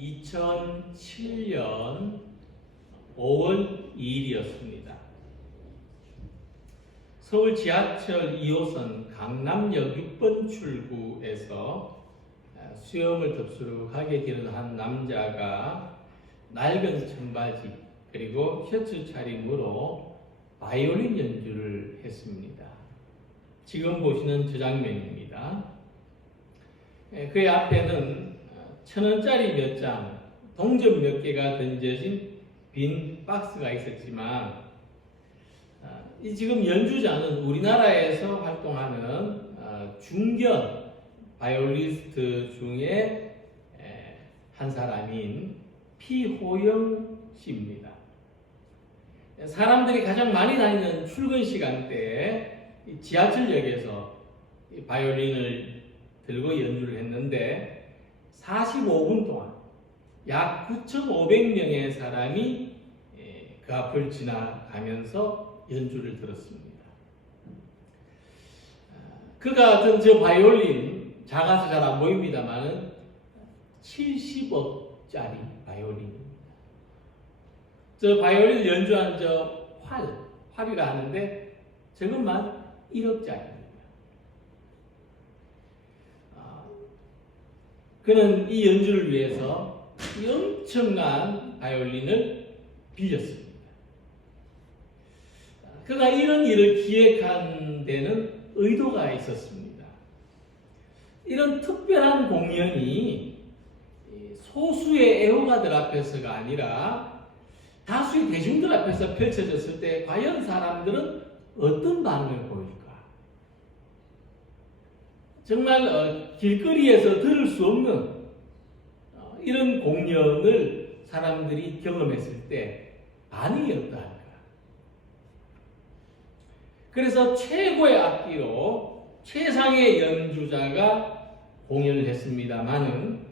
2007년 5월 2일이었습니다. 서울 지하철 2호선 강남역 6번 출구에서 수염을 덥수룩하게 기른 한 남자가 낡은 청바지 그리고 셔츠 차림으로 바이올린 연주를 했습니다. 지금 보시는 저 장면입니다. 그의 앞에는 1,000원짜리 몇 장, 동전 몇 개가 던져진 빈 박스가 있었지만 이 지금 연주자는 우리나라에서 활동하는 중견 바이올리스트 중에 한 사람인 피호영 씨입니다. 사람들이 가장 많이 다니는 출근 시간대에 지하철역에서 바이올린을 들고 연주를 했는데 45분 동안 약 9,500명의 사람이 그 앞을 지나가면서 연주를 들었습니다. 그가 든 저 바이올린 작아서 잘 안 보입니다만은 70억짜리 바이올린입니다. 저 바이올린 연주한 저 활이라 하는데 저것만 1억짜리입니다. 그는 이 연주를 위해서 이 엄청난 바이올린을 빌렸습니다. 그가 이런 일을 기획한 데는 의도가 있었습니다. 이런 특별한 공연이 소수의 애호가들 앞에서가 아니라 다수의 대중들 앞에서 펼쳐졌을 때 과연 사람들은 어떤 반응을 보일까? 정말 길거리에서 들을 수 없는 이런 공연을 사람들이 경험했을 때 반응이 어떠할까? 그래서 최고의 악기로 최상의 연주자가 공연을 했습니다마는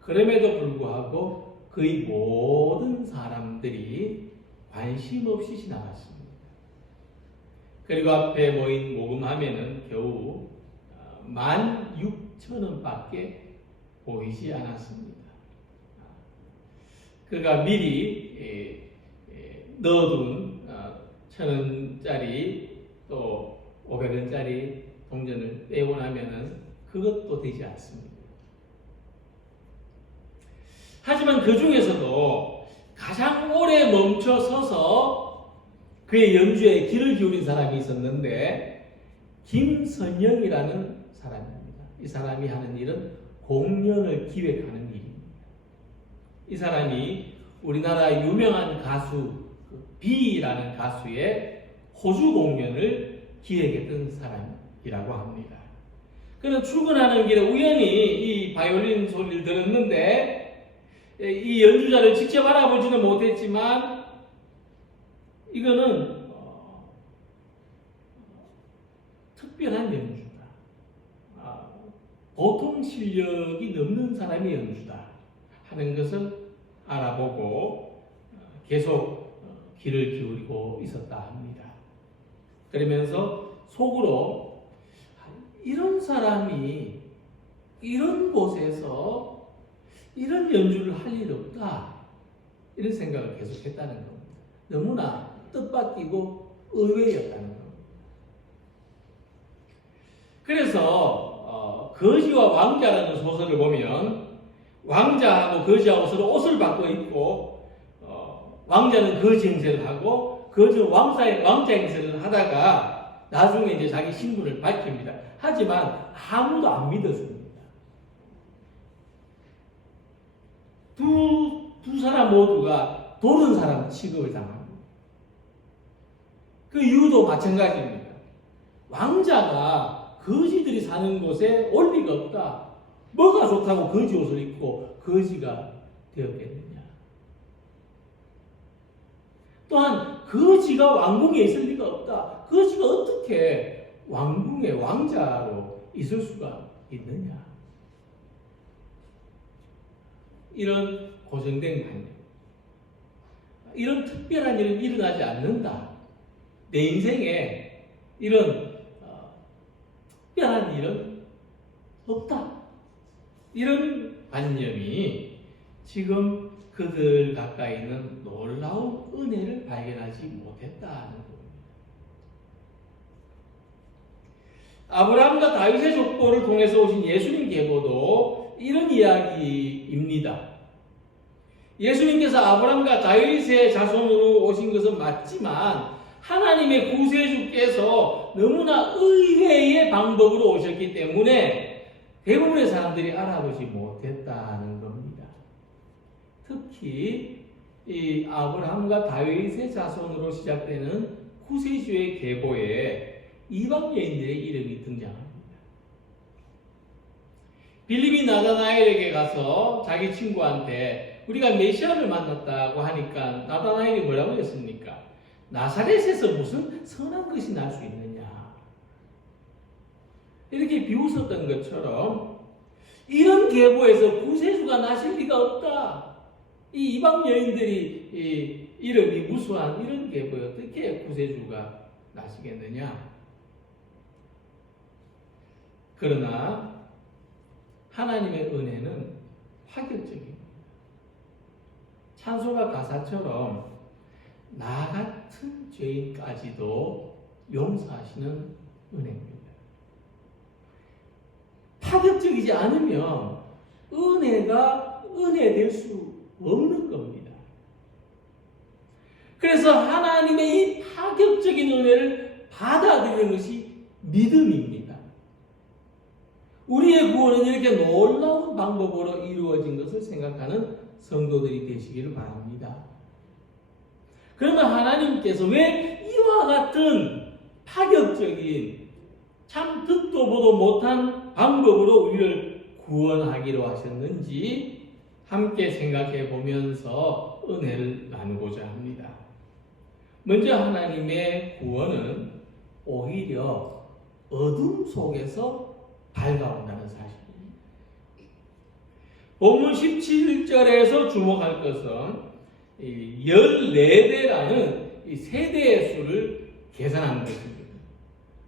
그럼에도 불구하고 거의 모든 사람들이 관심 없이 지나갔습니다. 그리고 앞에 모인 모금함에는 겨우 16,000원밖에 보이지 않았습니다. 그가 미리 넣어둔 1,000원짜리 또 500원짜리 동전을 빼고 나면은 그것도 되지 않습니다. 하지만 그 중에서도 가장 오래 멈춰 서서 그의 연주에 귀를 기울인 사람이 있었는데 김선영이라는 사람입니다. 이 사람이 하는 일은 공연을 기획하는 일입니다. 이 사람이 우리나라 유명한 가수 B라는 가수의 호주 공연을 기획했던 사람이라고 합니다. 그는 출근하는 길에 우연히 이 바이올린 소리를 들었는데 이 연주자를 직접 알아보지는 못했지만 이거는 특별한 연주다. 보통 실력이 넘는 사람의 연주다 하는 것을 알아보고 계속 귀를 기울이고 있었다 합니다. 그러면서 속으로 이런 사람이 이런 곳에서 이런 연주를 할 일 없다 이런 생각을 계속했다는 겁니다. 너무나 뜻밖이고 의외였다는 겁니다. 그래서 거지와 왕자라는 소설을 보면 왕자하고 거지하고 서로 옷을 바꿔 입고 왕자는 거지 행세를 하고 거지는 왕자 행세를 하다가 나중에 이제 자기 신분을 밝힙니다. 하지만 아무도 안 믿었습니다. 두 사람 모두가 도른 사람 취급을 당합니다. 그 이유도 마찬가지입니다. 왕자가 거지들이 사는 곳에 올 리가 없다. 뭐가 좋다고 거지 옷을 입고 거지가 되었겠느냐. 또한 거지가 왕궁에 있을 리가 없다. 거지가 어떻게 왕궁의 왕자로 있을 수가 있느냐. 이런 고정된 관념. 이런 특별한 일은 일어나지 않는다. 내 인생에 이런 특별한 일은 없다. 이런 관념이 지금 그들 가까이는 놀라운 은혜를 발견하지 못했다는 겁니다. 아브라함과 다윗의 족보를 통해서 오신 예수님 계보도 이런 이야기입니다. 예수님께서 아브라함과 다윗의 자손으로 오신 것은 맞지만 하나님의 구세주께서 너무나 의외의 방법으로 오셨기 때문에 대부분의 사람들이 알아보지 못했다는 겁니다. 특히 이 아브라함과 다윗의 자손으로 시작되는 구세주의 계보에 이방 여인들의 이름이 등장합니다. 빌립이 나다나엘에게 가서 자기 친구한테 우리가 메시아를 만났다고 하니까 나다나엘이 뭐라고 했습니까? 나사렛에서 무슨 선한 것이 날 수 있느냐. 이렇게 비웃었던 것처럼 이런 계보에서 구세주가 나실 리가 없다. 이 이방 여인들이 이름이 무수한 이런 계보에 어떻게 구세주가 나시겠느냐. 그러나 하나님의 은혜는 파격적입니다. 찬송가 가사처럼 나 같은 죄인까지도 용서하시는 은혜입니다. 파격적이지 않으면 은혜가 은혜될 수 없는 겁니다. 그래서 하나님의 이 파격적인 은혜를 받아들이는 것이 믿음입니다. 우리의 구원은 이렇게 놀라운 방법으로 이루어진 것을 생각하는 성도들이 되시기를 바랍니다. 그러면 하나님께서 왜 이와 같은 파격적인 참 듣도 보도 못한 방법으로 우리를 구원하기로 하셨는지 함께 생각해 보면서 은혜를 나누고자 합니다. 먼저 하나님의 구원은 오히려 어둠 속에서 밝아온다는 사실입니다. 본문 17절에서 주목할 것은 14대라는 이 세대의 수를 계산하는 것입니다.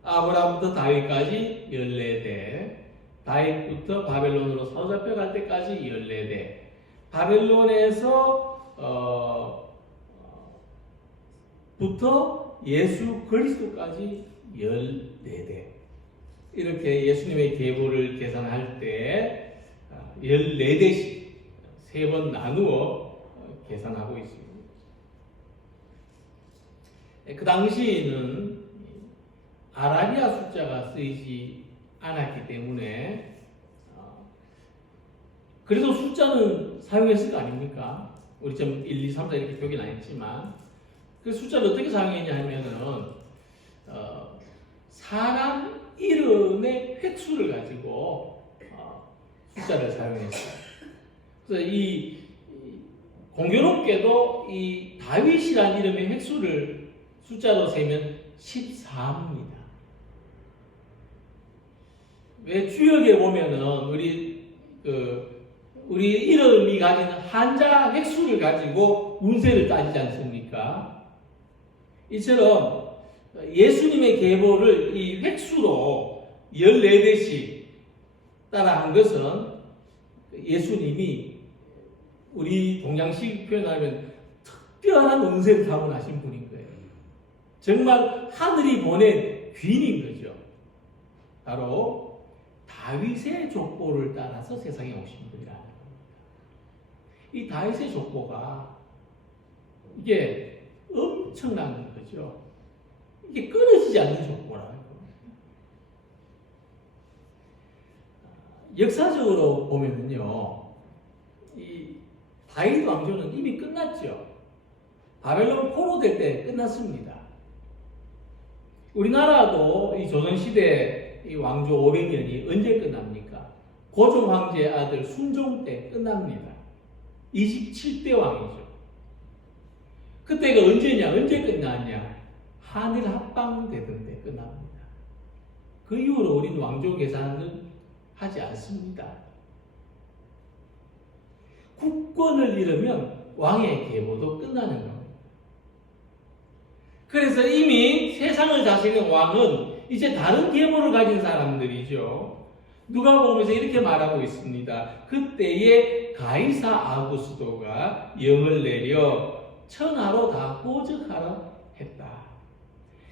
아브라함부터 다윗까지 14대, 다윗부터 바벨론으로 사로잡혀갈 때까지 14대, 바벨론에서 부터 예수 그리스도까지 14대. 이렇게 예수님의 계보를 계산할 때 14대씩 3번 나누어 계산하고 있습니다. 그 당시에는 아라비아 숫자가 쓰이지 않았기 때문에 그래도 숫자는 사용했을 거 아닙니까? 우리 좀 1, 2, 3, 4 이렇게 표기는 안 했지만 그 숫자를 어떻게 사용했냐 하면은 사람 이름의 획수를 가지고 숫자를 사용했어요. 그래서 이 공교롭게도 이 다윗이라는 이름의 획수를 숫자로 세면 14입니다. 왜 주역에 보면은 우리 이름이 가진 한자 획수를 가지고 운세를 따지지 않습니까? 이처럼 예수님의 계보를 이 획수로 14대씩 따라한 것은 예수님이 우리 동양식 표현하면 특별한 운세를 타고나신 분인 거예요. 정말 하늘이 보낸 귀인인 거죠. 바로 다윗의 족보를 따라서 세상에 오신 분이라는 겁니다. 이 다윗의 족보가 이게 엄청난 거죠. 이게 끊어지지 않는 족보라는 겁니다. 역사적으로 보면요, 이 다윗 왕조는 이미 끝났죠. 바벨론 포로될 때 끝났습니다. 우리나라도 이 조선시대 이 왕조 500년이 언제 끝납니까? 고종 황제의 아들 순종 때 끝납니다. 27대 왕이죠. 그때가 언제냐? 언제 끝났냐? 한일 합방되던 때 끝납니다. 그 이후로 우리는 왕조 계산을 하지 않습니다. 국권을 잃으면 왕의 계보도 끝나는 겁니다. 그래서 이미 세상을 다스리는 왕은 이제 다른 계보를 가진 사람들이죠. 누가복음에서 이렇게 말하고 있습니다. 그때에 가이사 아우구스도가 영을 내려 천하로 다 꼬적하라 했다.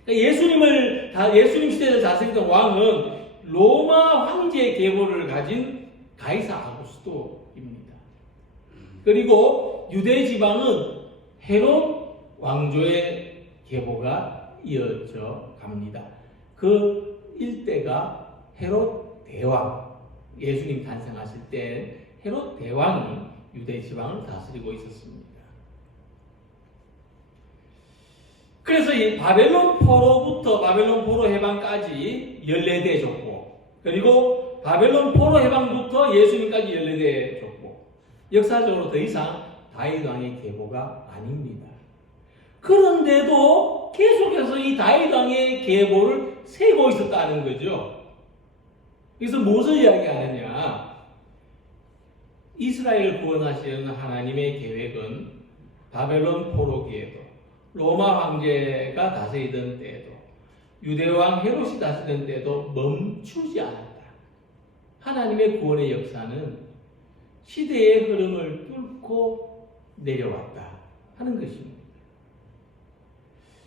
그러니까 예수님 시대를 다스리던 왕은 로마 황제의 계보를 가진 가이사 아우구스도입니다. 그리고 유대 지방은 헤롯 왕조의 계보가 이어져 갑니다. 그 일대가 헤롯 대왕, 예수님 탄생하실 때 헤롯 대왕이 유대 지방을 다스리고 있었습니다. 그래서 이 바벨론 포로부터 바벨론 포로 해방까지 14대 줬고, 그리고 바벨론 포로 해방부터 예수님까지 14대 줬고, 역사적으로 더 이상 다윗 왕의 계보가 아닙니다. 그런데도 계속해서 이 다윗 왕의 계보를 세고 있었다는 거죠. 그래서 무엇을 이야기하느냐? 이스라엘을 구원하시는 하나님의 계획은 바벨론 포로기에도, 로마 황제가 다스리던 때에도, 유대왕 헤롯이 다스리던 때에도 멈추지 않았다. 하나님의 구원의 역사는 시대의 흐름을 뚫고 내려왔다 하는 것입니다.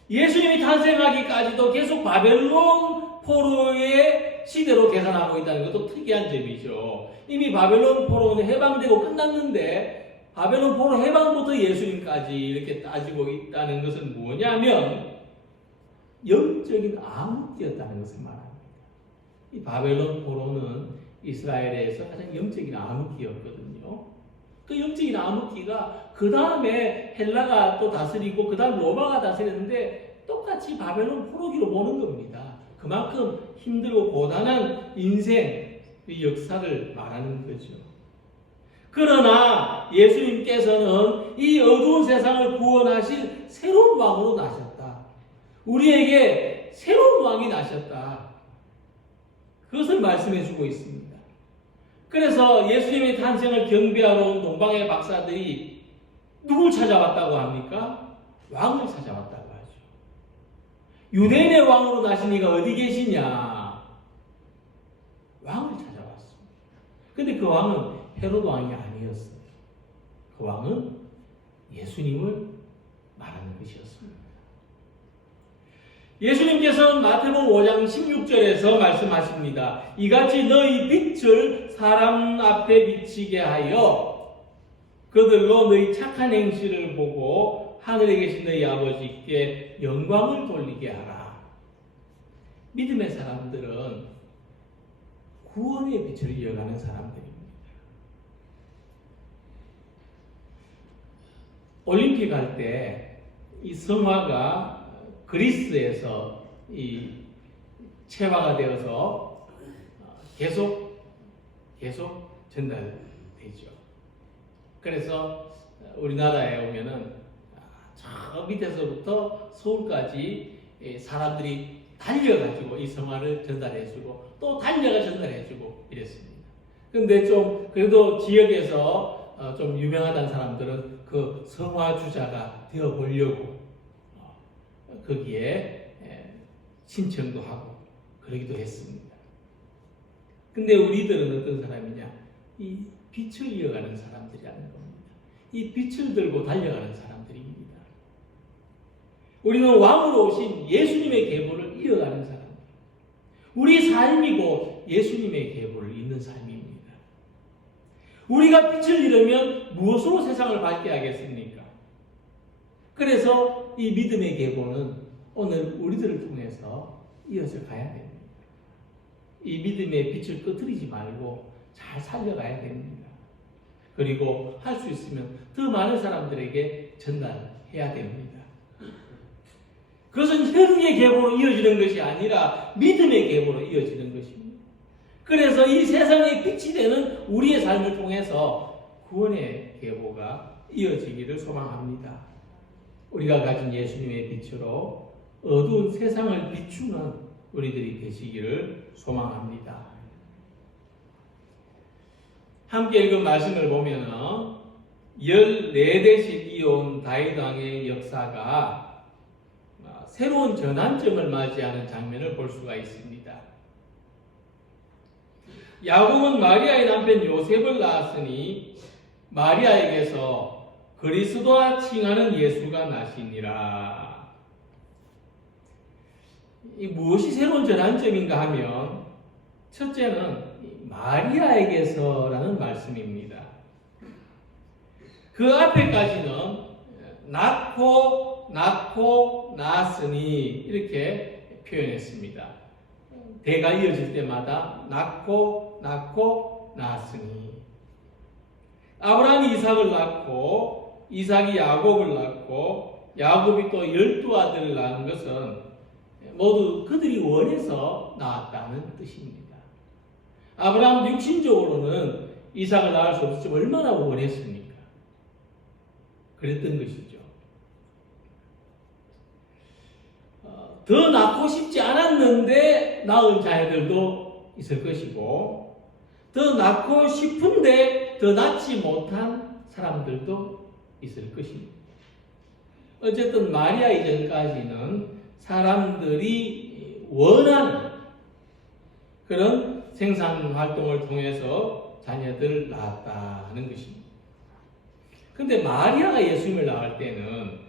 예수님이 탄생하기까지도 계속 바벨론 포로의 시대로 계산하고 있다는 것도 특이한 점이죠. 이미 바벨론 포로는 해방되고 끝났는데 바벨론 포로 해방부터 예수님까지 이렇게 따지고 있다는 것은 뭐냐면 영적인 암흑기였다는 것을 말합니다. 이 바벨론 포로는 이스라엘에서 가장 영적인 암흑기였거든요. 그 영적인 암흑기가 그 다음에 헬라가 또 다스리고 그 다음 로마가 다스렸는데 똑같이 바벨론 포로기로 보는 겁니다. 그만큼 힘들고 고단한 인생, 그 역사를 말하는 거죠. 그러나 예수님께서는 이 어두운 세상을 구원하실 새로운 왕으로 나셨다. 우리에게 새로운 왕이 나셨다. 그것을 말씀해 주고 있습니다. 그래서 예수님의 탄생을 경배하러 온 동방의 박사들이 누굴 찾아왔다고 합니까? 왕을 찾아왔다고 하죠. 유대인의 왕으로 나신 이가 어디 계시냐? 왕을 찾아왔습니다. 근데 그 왕은 헤롯 왕이 아니었어요. 그 왕은 예수님을 말하는 것이었습니다. 예수님께서는 마태복음 5장 16절에서 말씀하십니다. 이같이 너희 빛을 사람 앞에 비치게 하여 그들로 너희 착한 행실을 보고 하늘에 계신 너희 아버지께 영광을 돌리게 하라. 믿음의 사람들은 구원의 빛을 이어가는 사람들입니다. 올림픽 할 때 이 성화가 그리스에서 이 체화가 되어서 계속 전달되죠. 그래서 우리나라에 오면은 저 밑에서부터 서울까지 사람들이 달려가지고 이 성화를 전달해주고 또 달려가 전달해주고 이랬습니다. 근데 좀 그래도 지역에서 좀 유명하다는 사람들은 그 성화 주자가 되어 보려고 거기에 신청도 하고 그러기도 했습니다. 근데 우리들은 어떤 사람이냐? 이 빛을 이어가는 사람들이라는 겁니다. 이 빛을 들고 달려가는 사람들입니다. 우리는 왕으로 오신 예수님의 계보를 이어가는 사람들. 우리 삶이고 예수님의 계보를 잇는 삶입니다. 우리가 빛을 잃으면 무엇으로 세상을 밝게 하겠습니까? 그래서 이 믿음의 계보는 오늘 우리들을 통해서 이어져 가야 됩니다. 이 믿음의 빛을 꺼뜨리지 말고 잘 살려가야 됩니다. 그리고 할 수 있으면 더 많은 사람들에게 전달해야 됩니다. 그것은 혈육의 계보로 이어지는 것이 아니라 믿음의 계보로 이어지는 것입니다. 그래서 이 세상의 빛이 되는 우리의 삶을 통해서 구원의 계보가 이어지기를 소망합니다. 우리가 가진 예수님의 빛으로 어두운 세상을 비추는 우리들이 되시기를 소망합니다. 함께 읽은 말씀을 보면 14대씩 이어온 다윗 왕의 역사가 새로운 전환점을 맞이하는 장면을 볼 수가 있습니다. 야곱은 마리아의 남편 요셉을 낳았으니 마리아에게서 그리스도라 칭하는 예수가 나시니라. 이 무엇이 새로운 전환점인가 하면 첫째는 마리아에게서라는 말씀입니다. 그 앞에까지는 낳고 낳았으니 이렇게 표현했습니다. 대가 이어질 때마다 낳고 낳았으니 아브라함이 이삭을 낳고 이삭이 야곱을 낳고 야곱이 또 12아들을 낳은 것은 모두 그들이 원해서 낳았다는 뜻입니다. 아브라함도 육신적으로는 이삭을 낳을 수 없었지만 얼마나 원했습니까? 그랬던 것이죠. 더 낳고 싶지 않았는데 낳은 자녀들도 있을 것이고, 더 낳고 싶은데 더 낳지 못한 사람들도 있을 것입니다. 어쨌든 마리아 이전까지는 사람들이 원하는 그런 생산 활동을 통해서 자녀들을 낳았다는 것입니다. 근데 마리아가 예수님을 낳을 때는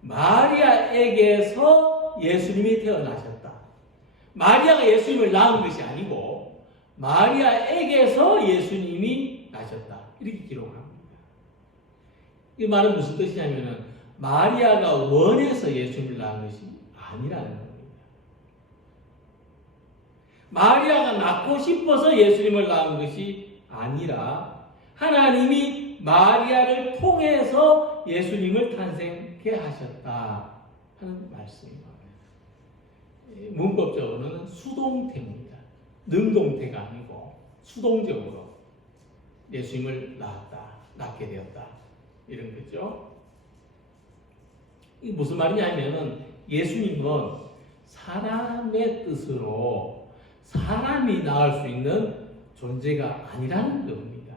마리아에게서 예수님이 태어나셨다. 마리아가 예수님을 낳은 것이 아니고 마리아에게서 예수님이 나셨다. 이렇게 기록합니다. 이 말은 무슨 뜻이냐면은 마리아가 원해서 예수님을 낳은 것이 아니라는 겁니다. 마리아가 낳고 싶어서 예수님을 낳은 것이 아니라 하나님이 마리아를 통해서 예수님을 탄생케 하셨다 하는 말씀입니다. 문법적으로는 수동태입니다. 능동태가 아니고 수동적으로 예수님을 낳게 되었다. 이런 거죠. 이게 무슨 말이냐면은 예수님은 사람의 뜻으로 사람이 낳을 수 있는 존재가 아니라는 겁니다.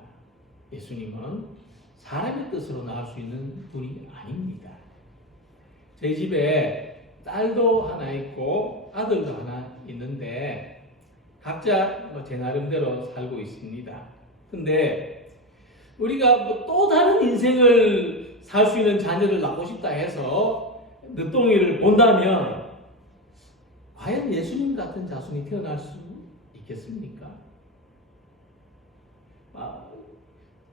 예수님은 사람의 뜻으로 낳을 수 있는 분이 아닙니다. 저희 집에 딸도 하나 있고 아들도 하나 있는데 각자 제 나름대로 살고 있습니다. 근데 우리가 또 다른 인생을 살 수 있는 자녀를 낳고 싶다 해서 늦둥이를 본다면 과연 예수님 같은 자손이 태어날 수 있겠습니까?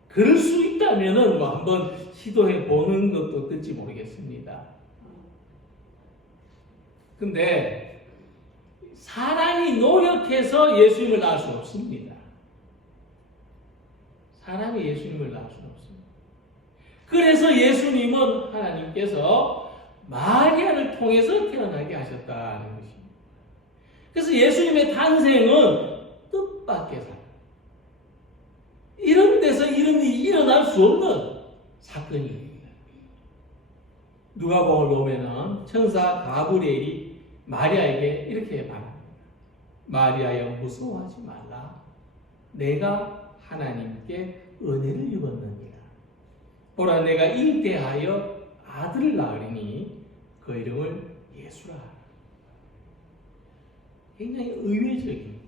그럴 수 있다면은 한번 시도해 보는 것도 어떨지 모르겠습니다. 근데 사람이 노력해서 예수님을 낳을 수 없습니다. 사람이 예수님을 낳을 수는 없습니다. 그래서 예수님은 하나님께서 마리아를 통해서 태어나게 하셨다는 것입니다. 그래서 예수님의 탄생은 뜻밖의 이런 데서 이런 일이 일어날 수 없는 사건입니다. 누가복음을 보면은 천사 가브리엘이 마리아에게 이렇게 말합니다. 마리아여 무서워하지 말라. 내가 하나님께 은혜를 입었느니라. 보라 내가 잉태하여 아들을 낳으리니 그 이름을 예수라. 굉장히 의외적인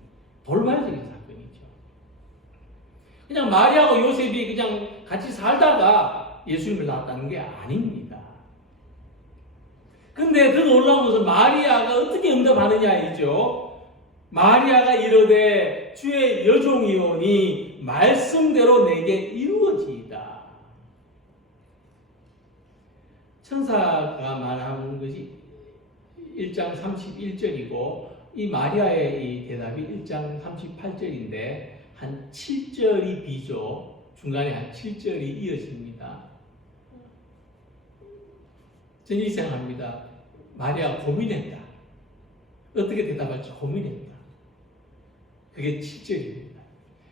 돌발적인 사건이죠. 그냥 마리아하고 요셉이 그냥 같이 살다가 예수님을 낳았다는 게 아닙니다. 근데 더 놀라운 것은 마리아가 어떻게 응답하느냐이죠. 마리아가 이르되 주의 여종이오니 말씀대로 내게 이루어지이다. 천사가 말하는 것이 1장 31절이고 이 마리아의 이 대답이 1장 38절인데 한 7절이 비죠. 중간에 한 7절이 이어집니다. 저는 이 생각합니다. 마리아가 고민했다. 어떻게 대답할지 고민했다. 그게 7절입니다.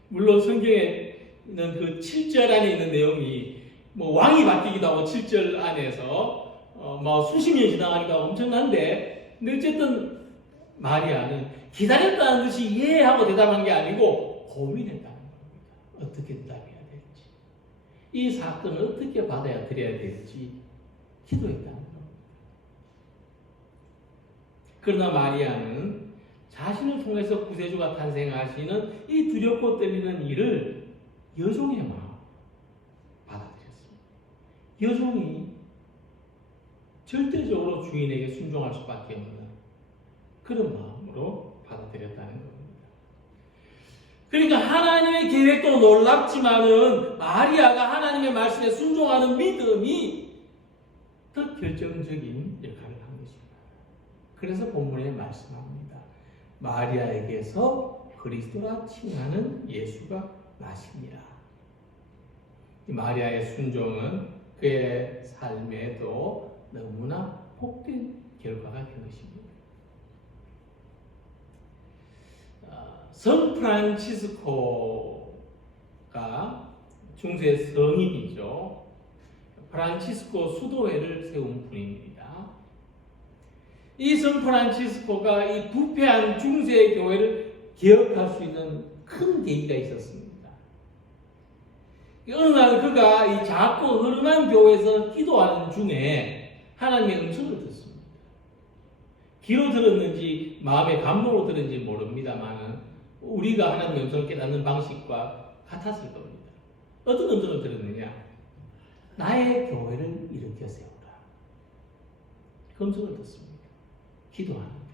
물론 성경에는 그 7절 안에 있는 내용이 왕이 바뀌기도 하고 7절 안에서 수십 년이 지나가니까 엄청난데, 근데 어쨌든 마리아는 기다렸다는 듯이 예 하고 대답한 게 아니고 고민했다는 겁니다. 어떻게 대답해야 될지, 이 사건을 어떻게 받아들여야 될지 기도했다는 겁니다. 그러나 마리아는 자신을 통해서 구세주가 탄생하시는 이 두렵고 떨리는 일을 여종의 마음, 여종이 절대적으로 주인에게 순종할 수밖에 없는 그런 마음으로 받아들였다는 겁니다. 그러니까 하나님의 계획도 놀랍지만은 마리아가 하나님의 말씀에 순종하는 믿음이 더 결정적인 역할을 한 것입니다. 그래서 본문에 말씀합니다. 마리아에게서 그리스도라 칭하는 예수가 나시니라. 마리아의 순종은 그의 삶에도 너무나 복된 결과가 된 것입니다. 성 프란치스코가 중세 성인이죠. 프란치스코 수도회를 세운 분입니다. 이 성 프란치스코가 이 부패한 중세 교회를 개혁할 수 있는 큰 계기가 있었습니다. 어느 날 그가 이 작고 흐름한 교회에서 기도하는 중에 하나님의 음성을 듣습니다. 귀로 들었는지 마음의 감동으로 들었는지 모릅니다만 우리가 하나님의 음성을 깨닫는 방식과 같았을 겁니다. 어떤 음성을 들었느냐? 나의 교회를 일으켜 세우라. 그 음성을 듣습니다. 기도하는데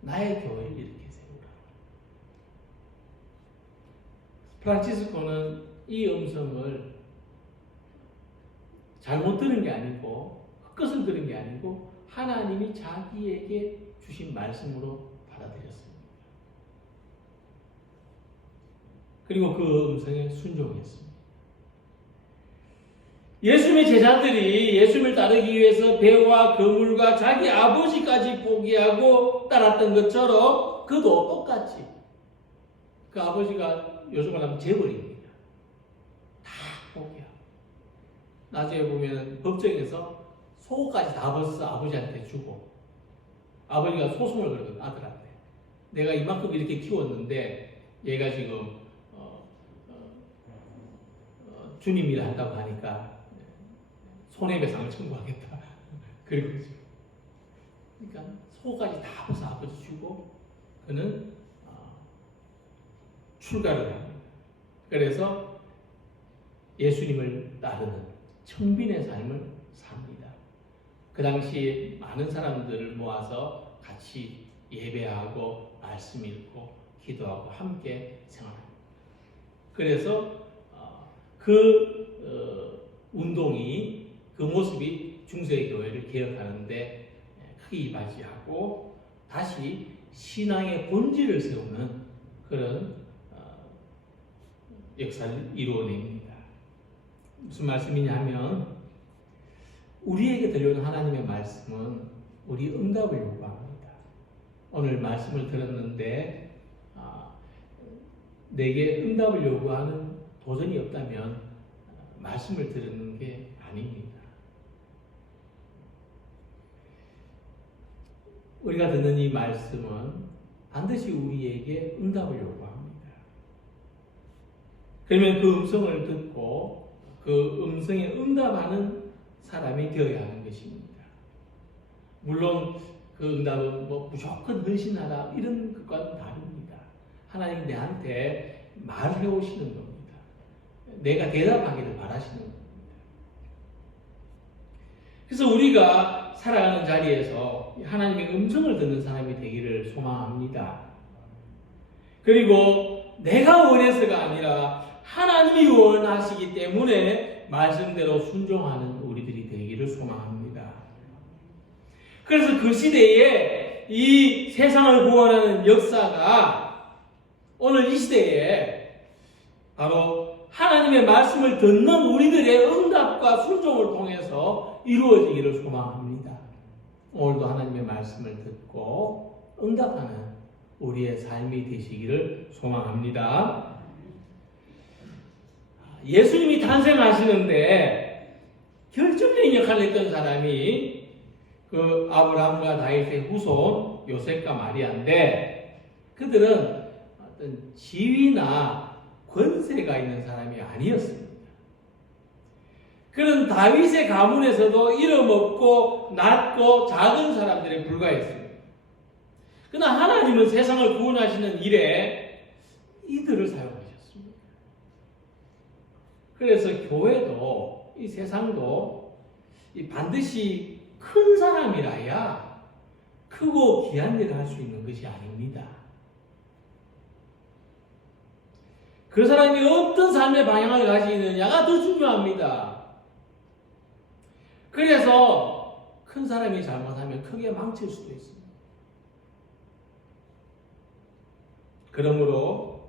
나의 교회를 일으켜 세우라. 프란치스코는 이 음성을 잘못 들은 게 아니고 헛것을 들은 게 아니고 하나님이 자기에게 주신 말씀으로 받아들였습니다. 그리고 그 음성에 순종했습니다. 예수님의 제자들이 예수님을 따르기 위해서 배와 그물과 자기 아버지까지 포기하고 따랐던 것처럼 그도 똑같이 그 아버지가 요즘을 하면 재벌입니다. 다 포기하고 나중에 보면 법정에서 소까지 다 벌써 아버지한테 주고 아버지가 소송을 걸거든 아들한테. 내가 이만큼 이렇게 키웠는데 얘가 지금 주님 일을 한다고 하니까 손해배상을 청구하겠다. 그리고 그러니까 소까지 다 벌써 아버지 주고 그는 출가를 합니다. 그래서 예수님을 따르는 청빈의 삶을 삽니다. 그 당시 많은 사람들을 모아서 같이 예배하고 말씀 읽고 기도하고 함께 생활합니다. 그래서 운동이 그 모습이 중세교회를 개혁하는데 크게 이바지하고 다시 신앙의 본질을 세우는 그런 역사를 이루어냅니다. 무슨 말씀이냐면 우리에게 들려오는 하나님의 말씀은 우리 응답을 요구합니다. 오늘 말씀을 들었는데 내게 응답을 요구하는 도전이 없다면 말씀을 들은 게 아닙니다. 우리가 듣는 이 말씀은 반드시 우리에게 응답을 요구합니다. 그러면 그 음성을 듣고 그 음성에 응답하는 사람이 되어야 하는 것입니다. 물론 그 응답은 무조건 헌신하라 이런 것과는 다릅니다. 하나님 내한테 말해 오시는 겁니다. 내가 대답하기를 바라시는 겁니다. 그래서 우리가 살아가는 자리에서 하나님의 음성을 듣는 사람이 되기를 소망합니다. 그리고 내가 원해서가 아니라 하나님이 원하시기 때문에 말씀대로 순종하는 우리들이 되기를 소망합니다. 그래서 그 시대에 이 세상을 구원하는 역사가 오늘 이 시대에 바로 하나님의 말씀을 듣는 우리들의 응답과 순종을 통해서 이루어지기를 소망합니다. 오늘도 하나님의 말씀을 듣고 응답하는 우리의 삶이 되시기를 소망합니다. 예수님이 탄생하시는데 결정적인 역할을 했던 사람이 그 아브라함과 다윗의 후손 요셉과 마리아인데 그들은 어떤 지위나 권세가 있는 사람이 아니었습니다. 그런 다윗의 가문에서도 이름 없고 낮고 작은 사람들에 불과했습니다. 그러나 하나님은 세상을 구원하시는 일에 이들을 사용하셨습니다. 그래서 교회도 이 세상도 이 반드시 큰 사람이라야 크고 귀한 일을 할 수 있는 것이 아닙니다. 그 사람이 어떤 삶의 방향을 가지느냐가 더 중요합니다. 그래서 큰 사람이 잘못하면 크게 망칠 수도 있습니다. 그러므로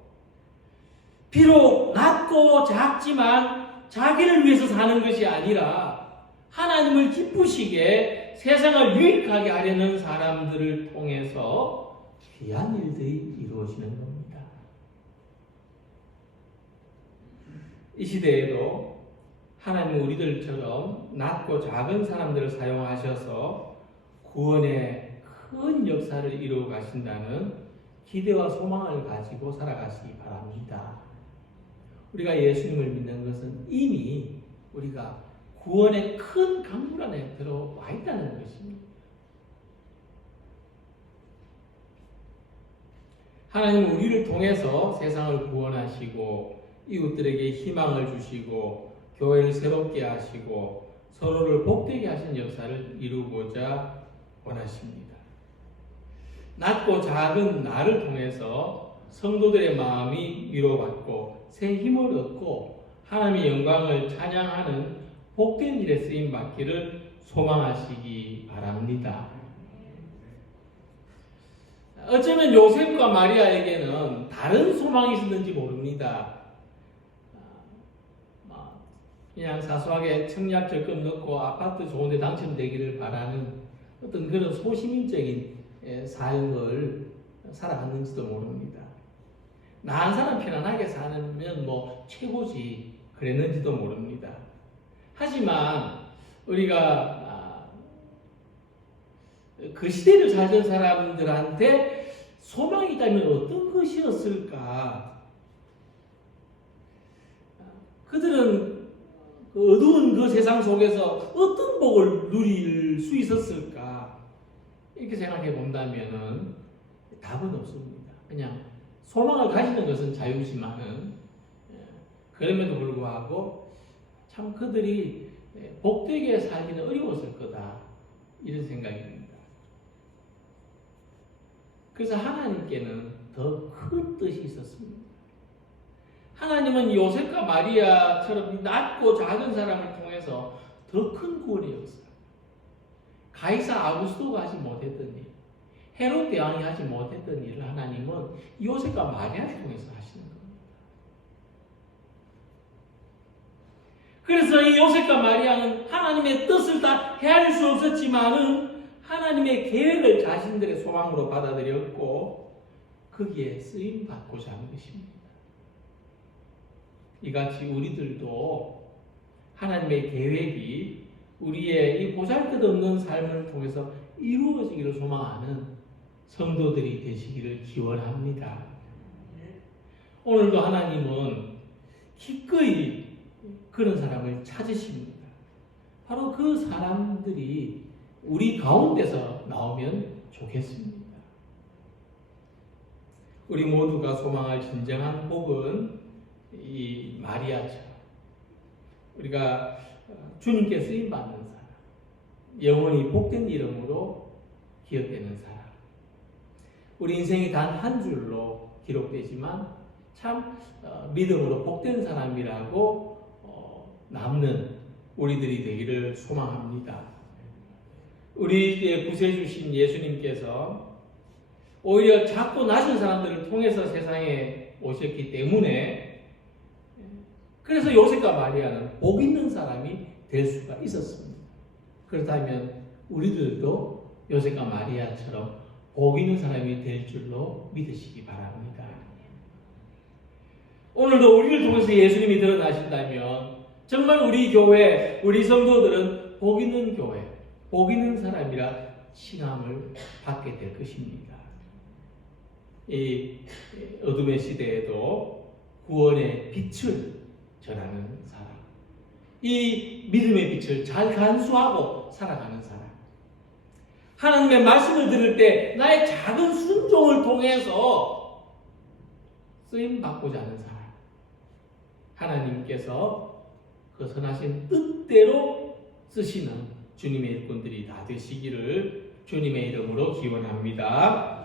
비록 낮고 작지만 자기를 위해서 사는 것이 아니라 하나님을 기쁘시게 세상을 유익하게 하려는 사람들을 통해서 귀한 일들이 이루어지는 겁니다. 이 시대에도 하나님은 우리들처럼 낮고 작은 사람들을 사용하셔서 구원의 큰 역사를 이루어 가신다는 기대와 소망을 가지고 살아가시기 바랍니다. 우리가 예수님을 믿는 것은 이미 우리가 구원의 큰 강물 안에 들어와 있다는 것입니다. 하나님은 우리를 통해서 세상을 구원하시고 이웃들에게 희망을 주시고 교회를 새롭게 하시고 서로를 복되게 하신 역사를 이루고자 원하십니다. 낮고 작은 나를 통해서 성도들의 마음이 위로받고 새 힘을 얻고 하나님의 영광을 찬양하는 복된 일에 쓰임 받기를 소망하시기 바랍니다. 어쩌면 요셉과 마리아에게는 다른 소망이 있었는지 모릅니다. 그냥 사소하게 청약 적금 넣고 아파트 좋은 데 당첨되기를 바라는 어떤 그런 소시민적인 삶을 살아갔는지도 모릅니다. 나 한 사람 편안하게 사는 뭐 최고지 그랬는지도 모릅니다. 하지만 우리가 그 시대를 살던 사람들한테 소망이 있다면 어떤 것이었을까? 그들은 그 어두운 그 세상 속에서 어떤 복을 누릴 수 있었을까? 이렇게 생각해 본다면은 답은 없습니다. 그냥 소망을 가지는 것은 자유지만은 그럼에도 불구하고 참 그들이 복되게 살기는 어려웠을 거다 이런 생각입니다. 그래서 하나님께는 더 큰 뜻이 있었습니다. 하나님은 요셉과 마리아처럼 낮고 작은 사람을 통해서 더 큰 구원의 역사, 가이사 아구스토가 하지 못했던 일, 헤롯 대왕이 하지 못했던 일을 하나님은 요셉과 마리아를 통해서 하시는 겁니다. 그래서 이 요셉과 마리아는 하나님의 뜻을 다 헤아릴 수 없었지만은 하나님의 계획을 자신들의 소망으로 받아들였고 거기에 쓰임 받고자 하는 것입니다. 이같이 우리들도 하나님의 계획이 우리의 이 보잘것없는 삶을 통해서 이루어지기를 소망하는 성도들이 되시기를 기원합니다. 오늘도 하나님은 기꺼이 그런 사람을 찾으십니다. 바로 그 사람들이 우리 가운데서 나오면 좋겠습니다. 우리 모두가 소망할 진정한 복은 이 마리아처럼 우리가 주님께 쓰임받는 사람, 영원히 복된 이름으로 기억되는 사람, 우리 인생이 단 한 줄로 기록되지만 참 믿음으로 복된 사람이라고 남는 우리들이 되기를 소망합니다. 우리의 구세주신 예수님께서 오히려 작고 낮은 사람들을 통해서 세상에 오셨기 때문에 그래서 요셉과 마리아는 복 있는 사람이 될 수가 있었습니다. 그렇다면 우리들도 요셉과 마리아처럼 복 있는 사람이 될 줄로 믿으시기 바랍니다. 오늘도 우리를 통해서 예수님이 드러나신다면 정말 우리 교회, 우리 성도들은 복 있는 교회, 복 있는 사람이라 칭함을 받게 될 것입니다. 이 어둠의 시대에도 구원의 빛을 전하는 사람, 이 믿음의 빛을 잘 간수하고 살아가는 사람, 하나님의 말씀을 들을 때 나의 작은 순종을 통해서 쓰임 받고자 하는 사람, 하나님께서 그 선하신 뜻대로 쓰시는 주님의 일꾼들이 다 되시기를 주님의 이름으로 기원합니다.